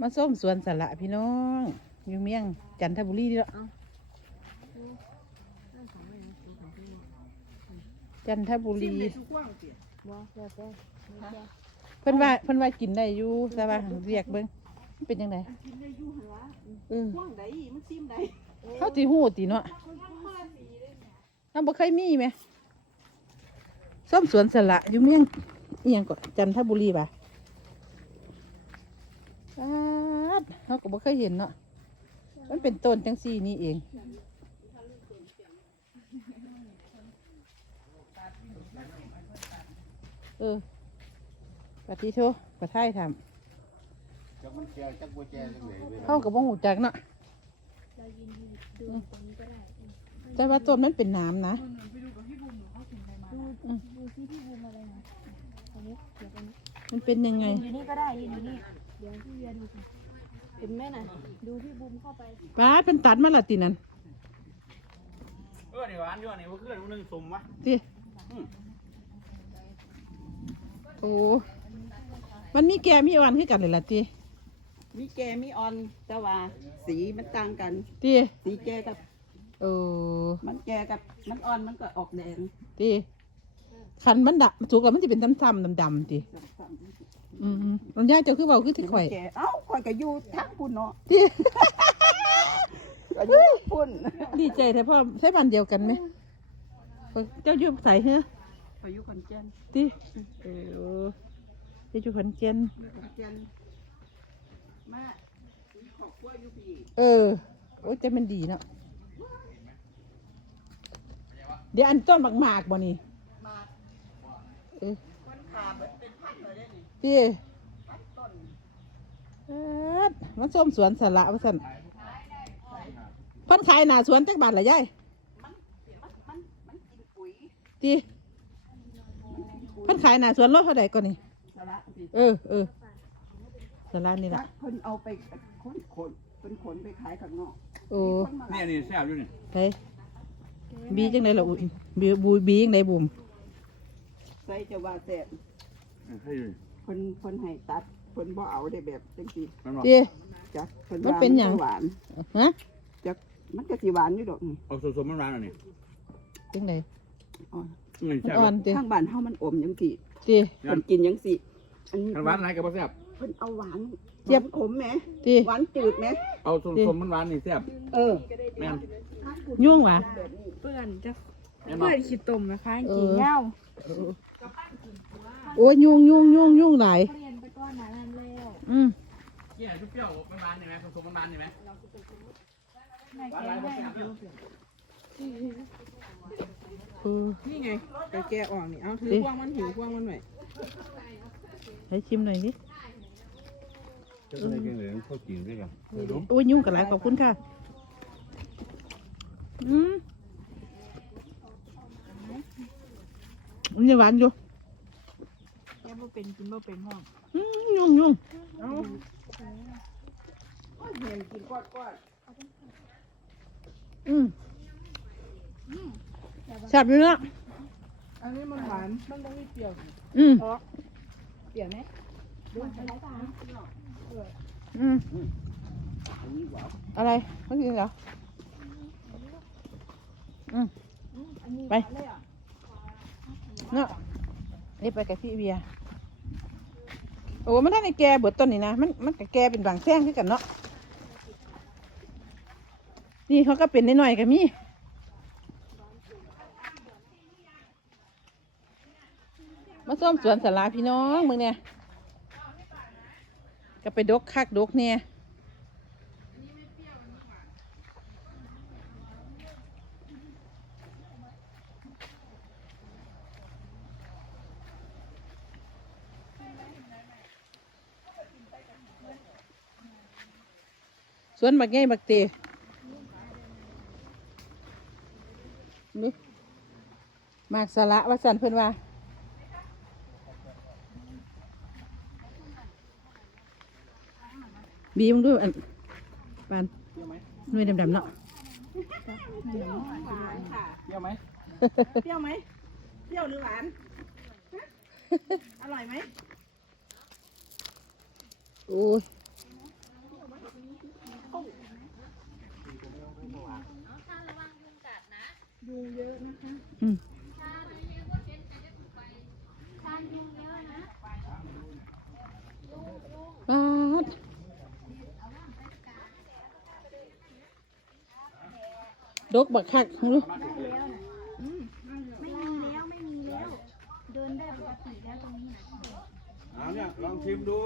มาส้มสวนสละพี่น้องอยู่เมียงจันทบุรีเด้อจันทบุรีบ่แล้วแต่เพิ่นว่าเพิ่นว่ากินได้อยู่แต่ว่าเรียกเบิ่งมันเป็นยังไงกินได้อยู่หันละเออห่วงใดมันซิมใดเขาสิฮู้ติเนาะเฮาบ่เคยมีแหมส้มสวนสละอยู่เมียงอีหยังก็จันทบุรีป่ะ ป๊าดเฮาก็บ่เคยเห็นเนาะ มันเป็นต้นจังซี่นี่เอง เออปฏิโทปะไทยทจักมันแก่จักบ่แก่จังได๋เว้ยำเข้ากับบ่หูจักเนาะเรายินดีดูตรงนี้ก็ได้แต่ว่าต้นมันเป็นน้ำนะ ดูดูที่พี่บูมอะไรนะตรงนี้เดี๋ยวตรงนี้มันเป็นยังไง ยืนอยู่นี่ก็ได้ยืนอยู่นี่ เดี๋ยวพี่เวียดูสิเห็นไหมน่ะ ดูพี่บูมเข้าไป ป้าดเป็นตัดมาละตินั่นเออนี่หวานอยู่อันนี่บ่คืออันนึงสมวะติโอ้มันมีแก่มีอ่อนคือกันเลยล่ะติมีแก่มีอ่อนแต่ว่าสีมันต่างกัน ติสีแก่กับโอ้มันแก่กับมันอ่อนมันก็ออกแดงติคันมันดะถูกกับมันจะเป็นซ้ำๆดำๆติซ้ำ อืมๆมันย่าเจ้าคือเว้าคือๆที่ข่อยแก่เอ้าข่อยก็อยู่ทั้งพุ่นเนาะติก็อยู่ทั้งพุ่นดีใจแท้พ่อใช่บ้านเดียวกันไหมเจ้าอยู่ใส่เฮ้อข่อยอยู่ขอนแก่นติเออเจ้าอยู่ขอนแก่นขอนแก่นมามีครอบครัวอยู่พี่เออโอ้ยจะมันดีเนาะเดี๋ยวอันต้นหมากหมากๆบ่นี่มาเออคนขาเบิดเป็น พี่มันส้มสวนสละว่าสันเพันขายหนาสวนจักบาทละยายมันมันมันมันกินปุ๋ยตีมันกินปุ๋ยเพันขายหนาสวนรถเท่าใดก่อนนี่เออเออสละนี่ละกเพิ่นเอาไปขนขนเป็นขนไปขายข้างนอกโอ้มีคนมานี่อันนี่แซ่บอยู่นี่ไปบีจังไดล่ะอุ่นบีบูบีจังไดบุ่มใส่จะว่าแซ่บให้ดู พิ่นเพิ่นให้ตัดเพิ่นบ่เอาได้แบบจังซี่มันบอกตีจ้ะเพิ่นมันว่าเป็นหยังหวานฮะจักมันก็สิหวานอยู่ดอกนี่เอาสมๆมันหวานอันนี้จังไดอ่อนมันมันแซ่บอ่อนตีข้างบ้านเฮามันอมจังซี่ตีเพิ่นกินจังซี่อันนี้มันหวานหลายก็บ่แซ่บเพิ่นเอาหวานเจี๊ยบหวานขมแหมตีหวานจืดแหมเอาสมๆมันหวานนี่แซ่บเออแม่นยุ่งวะ แบบนี้เพื่อนจะแม่นบ่เพื่อนขีดตุ่มนะคะเออกี่เง่า โอ้ยยุ่งยุ่งยุ่งยุ่งหลายเรียนไปก้อนหนานั้นแล้วอืมเกี่ยเปรี้ยวๆมันหวานนี่ไหมผสมมันหวานนี่ไหมแม่หวานแกหลายบ่ให้แซ่บอยู่เออนี่ไงกะแกอ่อนนี่เอาถือดิพวงมันหิวพวงมันหน่อยให้ชิมหน่อยดิจะได้กินเหลืองข้าวจีนด้วยกันเออดูโอ้ยยุ่งกันหลายขอบคุณค่ะอืมมันยังหวานอยู่ แกบ่เป็นกินบ่เป็นห้องอืมยุ่งยุ่งเอาเห็นกินกอดกอดอืมแซ่บอยู่เนาะอันนี้มันหวานมันบ่มีเปรี้ยวอืมเปรี้ยวไหมอืมอันนี้หวานอะไรไม่กินเหรออืมอันนี้ไปหวานเลยอะเนาะนี่ไปกับพี่เบียร์โอ้มันท่านไอ้แกเบิดต้นนี่นะ มันมันกับแกเป็นบางแท่งขึ้นกันเนาะ นี่เขาก็เป็นนิดหน่อยๆกับมีมาส้มสวนสาราพี่น้องมึงเนี่ย ก็ไปดกคักดกเนี่ย สวนบักไงบักเตนี่มากสาระว่าสันเพื่อนว่าบีมึงดูอันปานหน่วยดำๆเนาะหวานค่ะเปรี้ยวไหมเปรี้ยวไหมเปรี้ยวหรือหวานฮะอร่อยไหมโอ้ย ยุงเยอะนะคะอืมปาดดกบักคักรู้ไม่มีแล้วไม่มีแล้ว เดินได้ปกติแล้วตรงนี้นะเอาเนี่ยลองชิมดู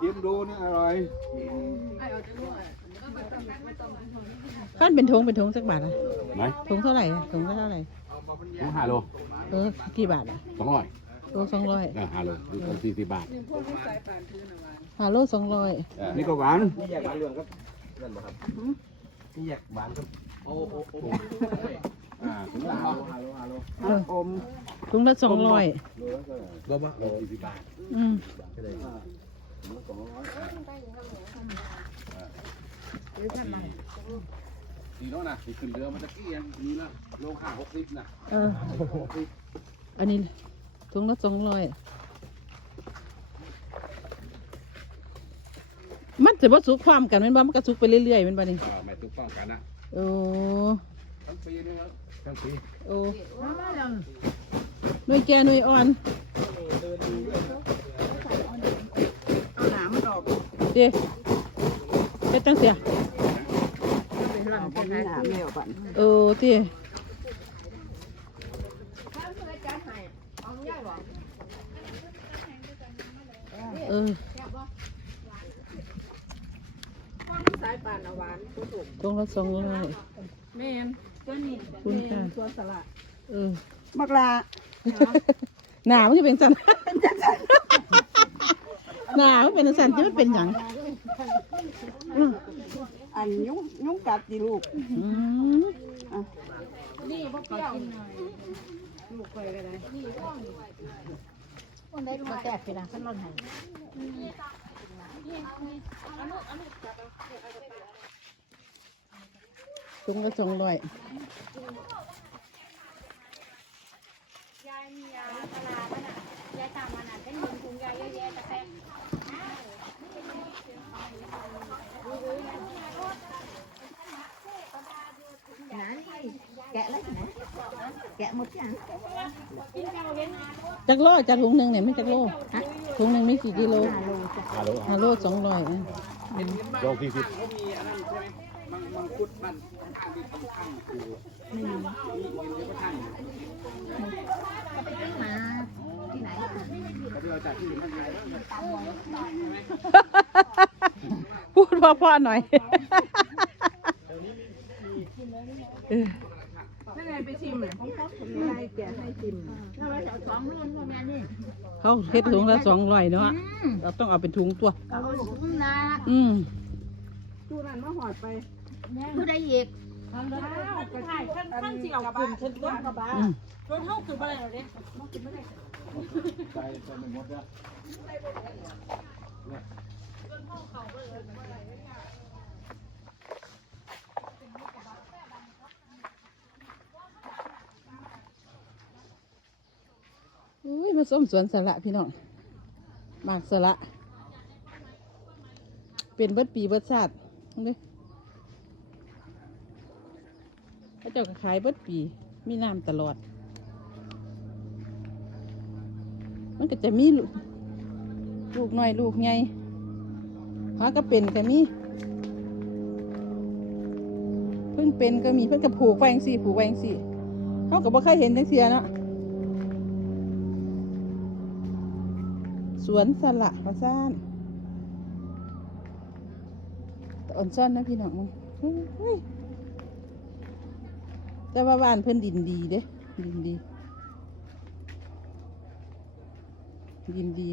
ชิมดูนี่อร่อย ขั้นเป็นทงเป็นทงสักบาทอะไหนทงเท่าไหร่อะทงละเท่าไหร่ถุงห้าโลเออ กี่บาทอะสองร้อยโลสองร้อยเออห้าโลดูคนสี่สิบบาทหาโลสองร้อยนี่ก็หวานนี่แยกหวานเหลืองครับนั่นบ่ครับนี่แยกหวานครับโอ้โอ้โอ้อ่าถุงละห้าโลห้าโลห้าโลเอออมถุงละสองร้อยโลบ่โลสี่สิบบาทอืม ก็เลยสี่โลนะที่ขึ้นเรือมาตะกี้อันนี้ละโลห้าหกสิบนะเอออันนี้ถุงละสองร้อยมันจะว่าสุกความกันแมันบ่มันก็สุกไปเรื่อยๆแมันบ่นี่อ่าไม่ถูกต้องกันนะโอ้ทั้งปีนี่ครับทั้งปีโอ้หน่วยแก่หน่วยอ่อนเอาหนามมันออกเดี๋ยวเฮ็ดจังเสีย เอาพวกนี้หนามไม่ออกบันเออที่เออสายปานเอาหวานผู้ถูกตรงละสองร้อยแม่นตัวนี้คุณค่ะตัวสลัดเออมักลาหนามันจะเป็นสันหนามันเป็นสันที่มันเป็นหยัง อืมอันยุ้งยุ้งกัดดิลูกอืมคนได้มาแตกไปนะขั้นรถไหนตรงละสองร้อยยายมียาปลาแล้วน่ะยายตามมาน่ะเป็นเงินถุงยายเยอะแยะแต่แพง แกะเลยนะแกะหมดยังจักโลจักถุงหนึ่งเนี่ยไม่จักโลถุงหนึ่งไม่กี่กิโลห้าโลห้าโลสองร้อยโลสี่สิบเขามีอันนั้นใช่ไหมมังมังคุดมันข้างที่ตรงข้างคือนี่มีมีก็ท่านมาที่ไหนก็ไปเอาจากที่อื่นมาไงแล้วพูดพ่อๆหน่อย นั่นไงไปชิมเลยให้แกให้ชิม เราไปเอาสองรุ่นพวกนี้นี่เขาเฮ็ดถุงละสองร้อยเนาะเราต้องเอาเป็นถุงตัว เอาถุงนะอืมตู้นั้นมาหอดไปผู้ใดอีกขั้นขั้นเสี่ยวขึ้นขึ้นต้นกระบะอืมรถเท่าขึ้นไปเลยเนี่ยใจใจไม่หมดแล้วอุ้ย มาส้มสวนสละพี่น้องหมากสละ เป็นเบิดปีเบิดชาติเลยพระเจ้าก็ขายเบิดปีมีน้ำตลอด มันก็จะมีลูกลูกน้อยลูกใหญ่หาก็เป็นก็มีเพิ่งเป็นก็มีเพิ่งก็ผูกไว้จังสี่ผูกไว้จังสี่เขาก็บ่เคยเห็นจังเสียเนาะ วนสละเขาซ่านแต่อ่อนซ่อนนะพี่น้องแต่ว่าบ้านเพื่อนดินดีเด้ดินดีดินดี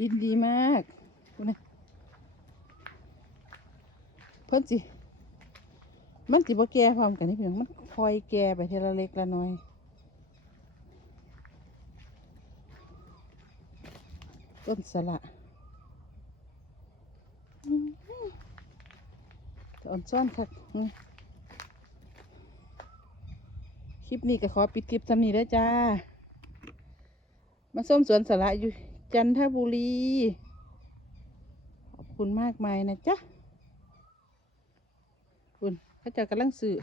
ดินดีมากดูนะเพิ่นสิ มันสิบ่แก่พร้อมกันนี่พี่น้อง มันคอยแก่ไปทีละเล็กละน้อย ต้นสละอืมอ่อนซ่อนคักนี่ลิปนี้ก็ขอปิดคลิปสำนี้แล้วจ้า มาส้มสวนสาระอยู่ จันทบุรี ขอบคุณมากมายนะจ๊ะ คุณเขาเจะกำลังสื่อ